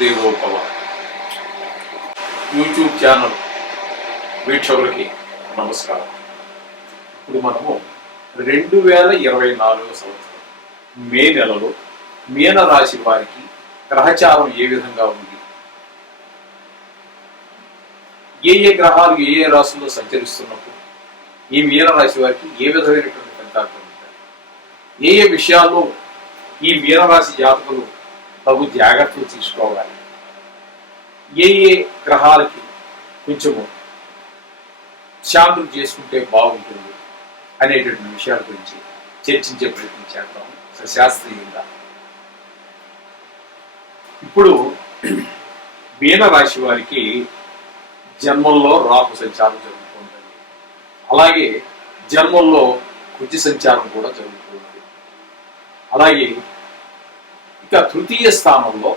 దేవోపవ YouTube channel వీక్షకులకి నమస్కారం. ఇప్పుడు మనము రెండు వేల ఇరవై నాలుగో సంవత్సరం మే నెలలో మీన రాశి వారికి గ్రహచారం ఏ విధంగా ఉంది? ఏ ఏ గ్రహాలు ఏ ఏ రాశుల్లో సంచరిస్తున్నప్పుడు ఈ మీన రాశి వారికి ఏ విధమైనటువంటి ఫలితాలు కలుగుతాయి? ఏ ఏ విషయాల్లో ఈ మీనరాశి జాతకులు తగు జాగ్రత్తలు తీసుకోవాలి. ఏ ఏ గ్రహాలకి కొంచెము శాంతులు చేసుకుంటే బాగుంటుంది అనేటువంటి విషయాల గురించి చర్చించే ప్రయత్నం చేద్దాం. శాస్త్రీయంగా ఇప్పుడు మీన రాశి వారికి జన్మంలో రాహు సంచారం జరుగుతుంటుంది అలాగే జన్మంలో కుజ సంచారం కూడా జరుగుతుంది. అలాగే ఇక తృతీయ స్థానంలో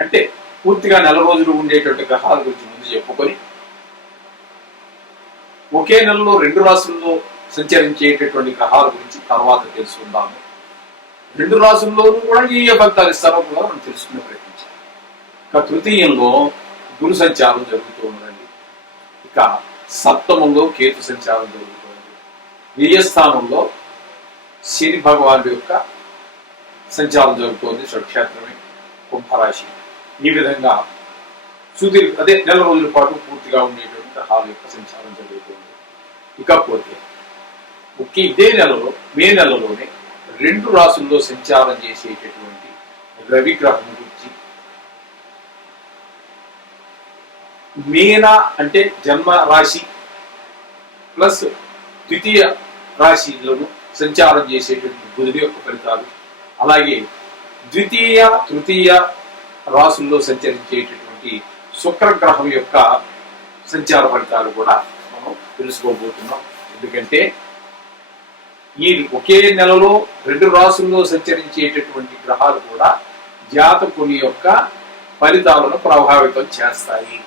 అంటే పూర్తిగా నెల రోజులు ఉండేటువంటి గ్రహాల గురించి ముందు చెప్పుకొని ఒకే నెలలో రెండు రాసుల్లో సంచరించేటటువంటి గ్రహాల గురించి తర్వాత తెలుసుకుందాము. రెండు రాసుల్లోనూ కూడా ఏ ఏ ఫలితాలు ఇస్తారో కూడా మనం తెలుసుకునే ప్రయత్నించాలి. ఇక తృతీయంలో గురు సంచారం జరుగుతూ ఉందండి. ఇక సప్తమంలో కేతు సంచారం జరుగుతుంది వ్యయస్థానంలో శని భగవానుడి యొక్క సంచారం జరుగుతోంది. స్వక్షేత్రమే కుంభరాశి. ఈ విధంగా సుదీర్ఘ అదే నెల రోజుల పాటు పూర్తిగా ఉండేటువంటి గ్రహాల యొక్క సంచారం జరుగుతుంది. ఇకపోతే ముఖ్య ఇదే నెలలో మే నెలలోనే రెండు రాసుల్లో సంచారం చేసేటటువంటి రవి గ్రహం గురించి మీన అంటే జన్మ రాశి ప్లస్ ద్వితీయ రాశిలను సంచారం చేసేటువంటి బుధుని యొక్క ఫలితాలు అలాగే ద్వితీయ తృతీయ రాసుల్లో సంచరించేటటువంటి శుక్రగ్రహం యొక్క సంచార ఫలితాలు కూడా మనం తెలుసుకోబోతున్నాం. ఎందుకంటే ఈ ఒకే నెలలో రెండు రాసుల్లో సంచరించేటటువంటి గ్రహాలు కూడా జాతకుని యొక్క ఫలితాలను ప్రభావితం చేస్తాయి.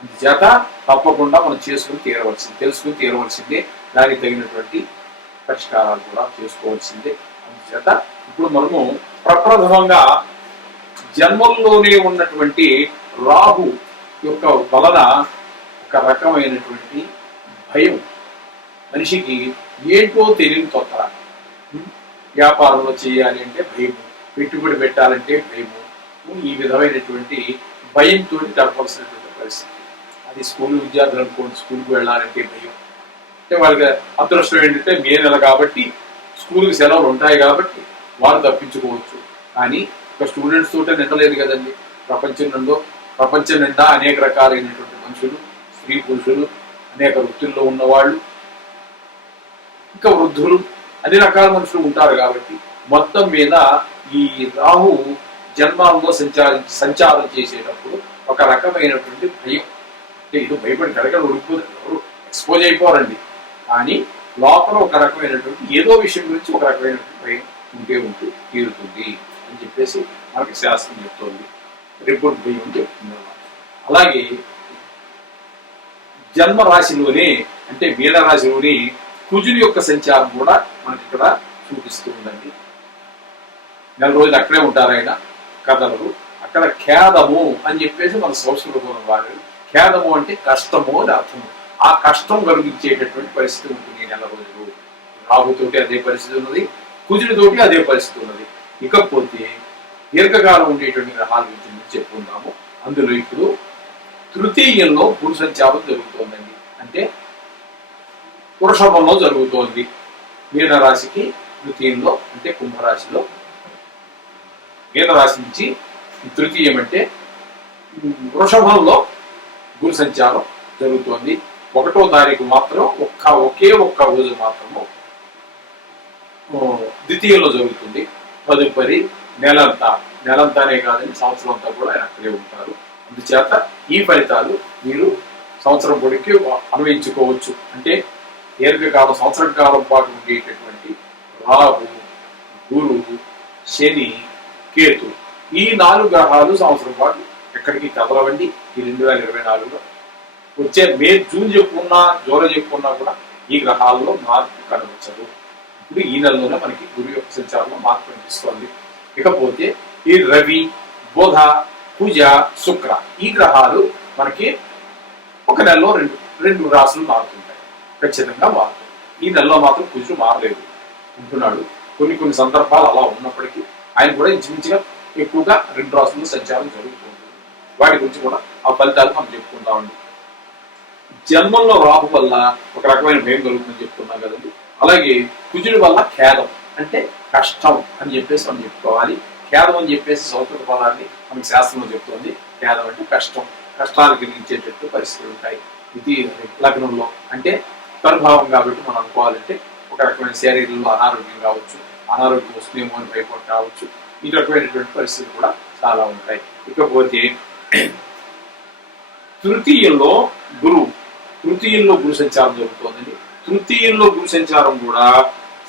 అందుచేత తప్పకుండా మనం చేసుకుని తీరవలసింది తెలుసుకుని తీరవలసిందే దానికి తగినటువంటి పరిష్కారాలు కూడా చేసుకోవాల్సిందే. చేత ఇప్పుడు మనము ప్రప్రథమంగా జన్మంలోనే ఉన్నటువంటి రాహు యొక్క వలన ఒక రకమైనటువంటి భయం. మనిషికి ఏంటో తెలియని కొత్త వ్యాపారంలో చేయాలి అంటే భయము పెట్టుబడి పెట్టాలంటే భయము. ఈ విధమైనటువంటి భయంతో గడపాల్సినటువంటి పరిస్థితి. అది స్కూల్ విద్యార్థులు అనుకోండి స్కూల్కి వెళ్ళాలంటే భయం. అంటే వాళ్ళకి అదృష్టం ఏంటంటే మే నెల కాబట్టి స్కూల్కి సెలవులు ఉంటాయి కాబట్టి వారు తప్పించుకోవచ్చు. కానీ ఒక స్టూడెంట్స్ తోటే నిండలేదు కదండి. ప్రపంచం నుండో ప్రపంచం నిండా అనేక రకాలైనటువంటి మనుషులు స్త్రీ పురుషులు అనేక వృత్తుల్లో ఉన్నవాళ్ళు ఇంకా వృద్ధులు అన్ని రకాల మనుషులు ఉంటారు కాబట్టి మొత్తం మీద ఈ రాహు జన్మాల్లో సంచారి సంచారం చేసేటప్పుడు ఒక రకమైనటువంటి భయం. అంటే ఇది భయపడి గడగడ ఉడిపోదు ఎవరు ఎక్స్పోజ్ అయిపోరండి. కానీ లోపల ఒక రకమైనటువంటి ఏదో విషయం గురించి ఒక రకమైనటువంటి భయం ఉంటే ఉంటూ తీరుతుంది అని చెప్పేసి మనకి శాస్త్రం చెప్తోంది. రిపోర్ట్ భయం చెప్తుంది. అలాగే జన్మ రాశిలోని అంటే మీన రాశిలోని కుజుని యొక్క సంచారం కూడా మనకి ఇక్కడ చూపిస్తూ ఉందండి. నెల రోజులు అక్కడే ఉంటారు ఆయన కథలు. అక్కడ ఖేదము అని చెప్పేసి మన సంస్కృతంలో వాడారు ఖేదము అంటే కష్టము అని అర్థము ఆ కష్టం కలిగించేటటువంటి పరిస్థితి ఉంటుంది. నెల రోజులు రాహుతోటి అదే పరిస్థితి ఉన్నది కుజుడితోటి అదే పరిస్థితి ఉన్నది. ఇకపోతే దీర్ఘకాలం ఉండేటువంటి గ్రహాల గురించి చెప్పుకుందాము. అందులో ఇప్పుడు తృతీయంలో గురు సంచారం జరుగుతోందండి. అంటే వృషభంలో జరుగుతోంది. మీనరాశికి తృతీయంలో అంటే కుంభరాశిలో. మీనరాశి నుంచి తృతీయం అంటే వృషభంలో గురు సంచారం జరుగుతోంది. ఒకటో తారీఖు మాత్రం ఒక్క ఒకే ఒక్క రోజు మాత్రము ద్వితీయంలో జరుగుతుంది. తదుపరి నెలంతా. నెలంతానే కాదని సంవత్సరం అంతా కూడా ఆయన అక్కడే ఉంటారు. అందుచేత ఈ ఫలితాలు మీరు సంవత్సరం పొడికి అన్వయించుకోవచ్చు. అంటే దీర్ఘకాలం సంవత్సరం కాలం పాటు ఉండేటటువంటి రాహు గురువు శని కేతు ఈ నాలుగు గ్రహాలు సంవత్సరం పాటు ఎక్కడికి కదలవండి ఈ రెండు వేల ఇరవై నాలుగులో. వచ్చే మే జూన్ చెప్పుకున్నా జూలై చెప్పుకున్నా కూడా ఈ గ్రహాల్లో మార్పు కనబచ్చదు ఇప్పుడు ఈ నెలలోనే మనకి గురు యొక్క సంచారంలో మార్పు కనిపిస్తోంది. ఇకపోతే ఈ రవి బుధ కుజ శుక్ర ఈ గ్రహాలు మనకి ఒక నెలలో రెండు రెండు రాసులు మారుతుంటాయి. ఖచ్చితంగా మారుతుంది ఈ నెలలో మాత్రం కుజుడు మారలేదు. ఉంటున్నాడు కొన్ని కొన్ని సందర్భాలు అలా ఉన్నప్పటికీ ఆయన కూడా ఇంచుమించుగా ఎక్కువగా రెండు రాసులు సంచారం జరుగుతుంది. వాటి గురించి కూడా ఆ ఫలితాలు మనం చెప్పుకుందామండి. జన్మంలో రాహు వల్ల ఒక రకమైన భయం కలుగుతుందని చెప్తున్నాం కదండి. అలాగే కుజుడి వల్ల ఖేదం అంటే కష్టం అని చెప్పేసి మనం చెప్పుకోవాలి. ఖేదం అని చెప్పేసి సంస్కృత పదాన్ని మనకి శాస్త్రంలో చెప్తుంది. ఖేదం అంటే కష్టం. కష్టాలు కలిగించేటట్టు పరిస్థితులు ఉంటాయి. ఇది లగ్నంలో. అంటే ప్రభావం కాబట్టి మనం అనుకోవాలంటే ఒక రకమైన శరీరంలో అనారోగ్యం కావచ్చు అనారోగ్యం వస్తుందేమో అని భయపడి కావచ్చు. ఈ రకమైనటువంటి పరిస్థితులు కూడా చాలా ఉంటాయి. ఇకపోతే తృతీయంలో గురువు తృతీయంలో గురు సంచారం జరుగుతోందండి. తృతీయంలో గురు సంచారం కూడా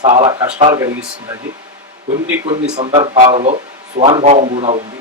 చాలా కష్టాలు కలిగిస్తుందని కొన్ని కొన్ని సందర్భాలలో స్వానుభవం కూడా ఉంది.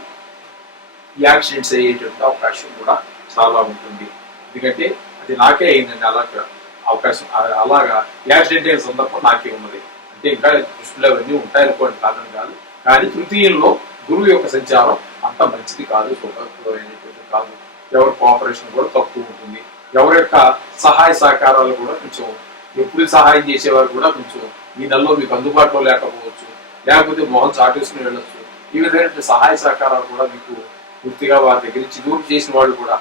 యాక్సిడెంట్స్ అయ్యేటువంటి అవకాశం కూడా చాలా ఉంటుంది. ఎందుకంటే అది నాకే అయిందండి. అలాగా అవకాశం అలాగా యాక్సిడెంట్ అయిన సందర్భం నాకే ఉన్నది. అంటే ఇంకా దృష్టిలో అవన్నీ ఉంటాయనుకోండి కారణం కాదని కాదు. కానీ తృతీయంలో గురువు యొక్క సంచారం అంత మంచిది కాదు సుఖమైనటువంటి కాదు. ఎవరి కోఆపరేషన్ కూడా తక్కువ ఉంటుంది. ఎవరి యొక్క సహాయ సహకారాలు కూడా కొంచెం ఎప్పుడు సహాయం చేసేవారు కూడా కొంచెం ఈ నెలలో మీకు అందుబాటులో లేకపోవచ్చు. లేకపోతే మొహం చాటేసుకుని వెళ్ళొచ్చు. ఈ విధమైన సహాయ సహకారాలు కూడా మీకు పూర్తిగా వారి దగ్గర నుంచి దూరం చేసిన వాళ్ళు కూడా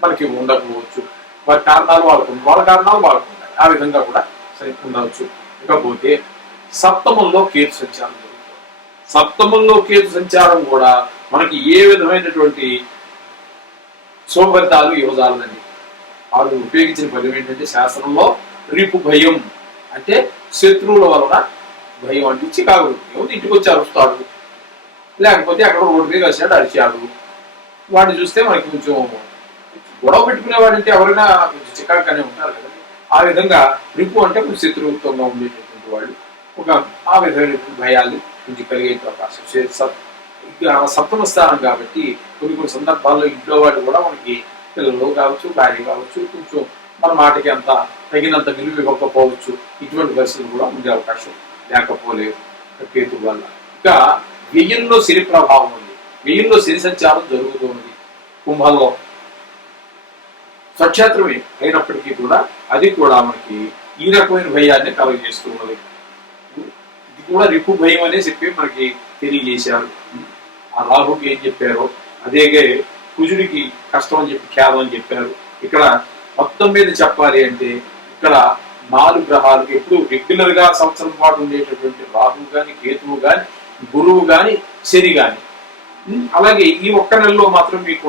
మనకి ఉండకపోవచ్చు. వారి కారణాలు వాళ్ళకు వాళ్ళ కారణాలు వాళ్ళకు ఉన్నాయి ఆ విధంగా కూడా సరే ఉండవచ్చు. ఇకపోతే సప్తమంలో కేతు సంచారం జరుగుతుంది. సప్తమంలో కేతు సంచారం కూడా మనకి ఏ విధమైనటువంటి శుభఫలితాలు ఇవ్వజాలదండి వారు ఉపయోగించిన పదం ఏంటంటే శాస్త్రంలో రిపు భయం. అంటే శత్రువుల వలన భయం అంటే చికాకు. ఏమో ఇంటికి వచ్చి అరుస్తాడు. లేకపోతే అక్కడ రోడ్డు మీద వచ్చాడు అరిచాడు. వాడిని చూస్తే మనకి కొంచెం గొడవ పెట్టుకునే వాడంటే ఎవరైనా కొంచెం చికాకుగానే ఉంటారు కదా. ఆ విధంగా రిపు అంటే కొంచెం శత్రుత్వంగా ఉండేటటువంటి వాళ్ళు ఒక ఆ విధమైనటువంటి భయాలు కొంచెం కలిగే అవకాశం సప్తమ స్థానం కాబట్టి కొన్ని కొన్ని సందర్భాల్లో ఇంట్లో వాళ్ళు కూడా మనకి పిల్లలు కావచ్చు భార్య కావచ్చు కొంచెం మన మాటకి అంత తగినంత విలువ ఇవ్వకపోవచ్చు. ఇటువంటి పరిస్థితులు కూడా ఉండే అవకాశం లేకపోలేదు. కేతు వల్ల. ఇక వెయ్యిల్లో శని ప్రభావం ఉంది. వెయ్యిల్లో శని సంచారం జరుగుతుంది కుంభంలో. స్వక్షేత్రమే అయినప్పటికీ కూడా అది కూడా మనకి ఈ రకమైన భయాన్ని కలుగజేస్తూ ఉన్నది. ఇది కూడా రిపు భయం అనే చెప్పి మనకి తెలియజేశారు. ఆ రాహుకి ఏం చెప్పారో అదేగే కుజుడికి కష్టం అని చెప్పి ఖ్యాతం అని చెప్పారు. ఇక్కడ మొత్తం మీద చెప్పాలి అంటే ఇక్కడ నాలుగు గ్రహాలు ఎప్పుడు రెగ్యులర్గా సంవత్సరం పాటు ఉండేటటువంటి రాహువు గాని కేతువు గాని గురువు గాని శని గాని. అలాగే ఈ ఒక్క నెలలో మాత్రం మీకు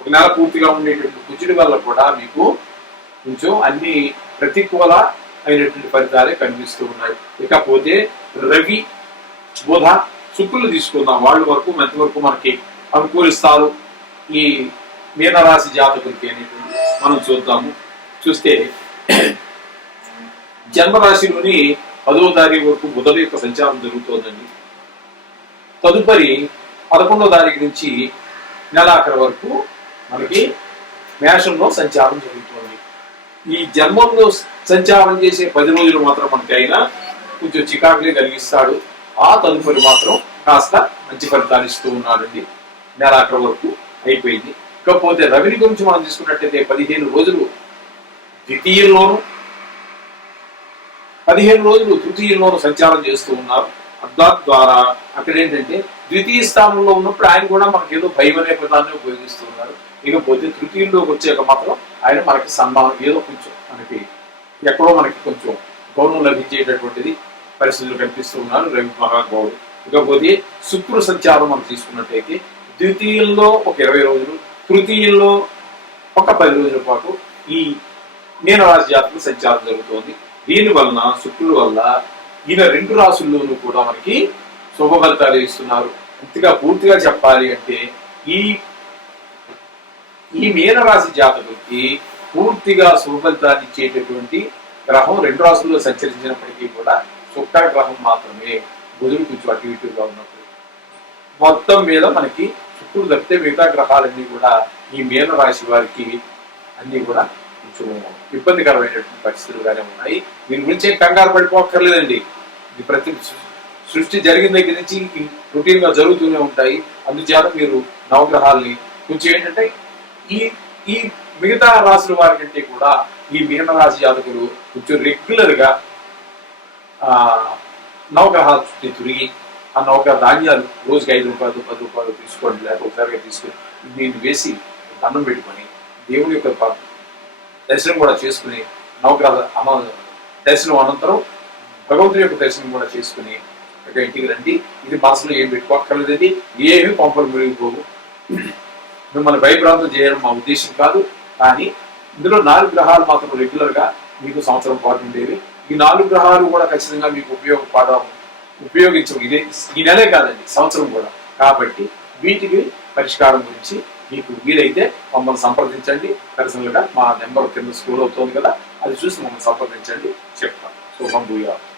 ఒక నెల పూర్తిగా ఉండేటువంటి కుజుడి వల్ల కూడా మీకు కొంచెం అన్ని ప్రతికూల అయినటువంటి ఫలితాలే కనిపిస్తూ ఉన్నాయి. ఇకపోతే రవి బుధ శుక్రులు తీసుకుందాం. వాళ్ళ వరకు మంచి వరకు మనకి అనుకూలిస్తారు. ఈ మీనరాశి జాతకులకి అనేటువంటి మనం చూద్దాము. చూస్తే జన్మరాశిలోని పదవ తారీఖు వరకు బుధుల యొక్క సంచారం జరుగుతోందండి. తదుపరి పదకొండవ తారీఖు నుంచి నెలాఖరు వరకు మనకి మేషంలో సంచారం జరుగుతోంది. ఈ జన్మంలో సంచారం చేసే పది రోజులు మాత్రం మనకి అయినా కొంచెం చికాకులే కలిగిస్తాడు. ఆ తదుపరి మాత్రం కాస్త మంచి ఫలితాలు ఇస్తూ ఉన్నాడండి. నెలాఖరు వరకు అయిపోయింది. ఇకపోతే రవిని గురించి మనం తీసుకున్నట్టయితే పదిహేను రోజులు ద్వితీయంలోను పదిహేను రోజులు తృతీయంలోను సంచారం చేస్తూ ఉన్నారు. అద్దాత్ ద్వారా అక్కడ ఏంటంటే ద్వితీయ స్థానంలో ఉన్నప్పుడు ఆయన కూడా మనకి ఏదో భయం అనే పదాన్ని ఉపయోగిస్తూ ఉన్నారు. ఇకపోతే తృతీయంలోకి వచ్చాక మాత్రం ఆయన మనకి సన్మానం ఏదో కొంచెం మనకి ఎక్కడో మనకి కొంచెం గౌరవం లభించేటటువంటిది పరిస్థితులు కనిపిస్తూ ఉన్నారు రవి మహాగౌడు. ఇకపోతే శుక్ర సంచారం మనం తీసుకున్నట్టయితే ద్వితీయంలో ఒక ఇరవై రోజులు తృతీయంలో ఒక పది రోజుల పాటు ఈ మీనరాశి జాతకు సంచారం జరుగుతోంది. దీని వలన శుక్రుడు వల్ల ఈయన రెండు రాసుల్లోనూ కూడా మనకి శుభఫలితాలు ఇస్తున్నారు. పూర్తిగా పూర్తిగా చెప్పాలి అంటే ఈ ఈ మీనరాశి జాతకుడికి పూర్తిగా శుభఫలితాన్ని ఇచ్చేటటువంటి గ్రహం రెండు రాసుల్లో సంచరించినప్పటికీ కూడా శుక్ర గ్రహం మాత్రమే. బుధుడు కొంచెం అటు ఇటుగా ఉన్నప్పుడు మొత్తం మీద మనకి శుక్రుడు తప్పితే మిగతా గ్రహాలన్నీ కూడా ఈ మీన రాశి వారికి అన్నీ కూడా కొంచెం ఇబ్బందికరమైనటువంటి పరిస్థితులుగానే ఉన్నాయి. దీని గురించి ఏం కంగారు పడిపోక్కర్లేదండి. ఇది ప్రతి సృష్టి జరిగిన దగ్గర నుంచి రొటీన్గా జరుగుతూనే ఉంటాయి. అందుచేత మీరు నవగ్రహాల్ని కొంచెం ఏంటంటే ఈ ఈ మిగతా రాశుల వారి కంటే కూడా ఈ మీన రాశి జాతకులు కొంచెం రెగ్యులర్గా ఆ నవగ్రహాల చుట్టూ తిరిగి ఆ నౌక ధాన్యాలు రోజుకి ఐదు రూపాయలు పది రూపాయలు తీసుకోండి లేకపోతే ఒకసారిగా తీసుకొని దీన్ని వేసి దండం పెట్టుకొని దేవుని యొక్క దర్శనం కూడా చేసుకుని నవగ్రహ అమ దర్శనం అనంతరం భగవంతుని యొక్క దర్శనం కూడా చేసుకుని ఇక ఇంటికి రండి. ఇది మనసులో ఏం పెట్టుకోక్కర్లేదండి. ఏమి పంపలు మురిగిపోవు మిమ్మల్ని భయభ్రాంతం చేయడం మా ఉద్దేశం కాదు. కానీ ఇందులో నాలుగు గ్రహాలు మాత్రం రెగ్యులర్గా మీకు సంవత్సరం పాటు ఉండేవి. ఈ నాలుగు గ్రహాలు కూడా ఖచ్చితంగా మీకు ఉపయోగపడడం ఉపయోగించవు ఇదే ఈ నెలే కాదండి సంవత్సరం కూడా. కాబట్టి వీటికి పరిష్కారం గురించి మీకు వీలైతే మమ్మల్ని సంప్రదించండి. పర్సనల్గా మా నెంబర్ కింద స్కూల్ అవుతుంది కదా అది చూసి మమ్మల్ని సంప్రదించండి. చెప్తాం. శుభం భూయాలు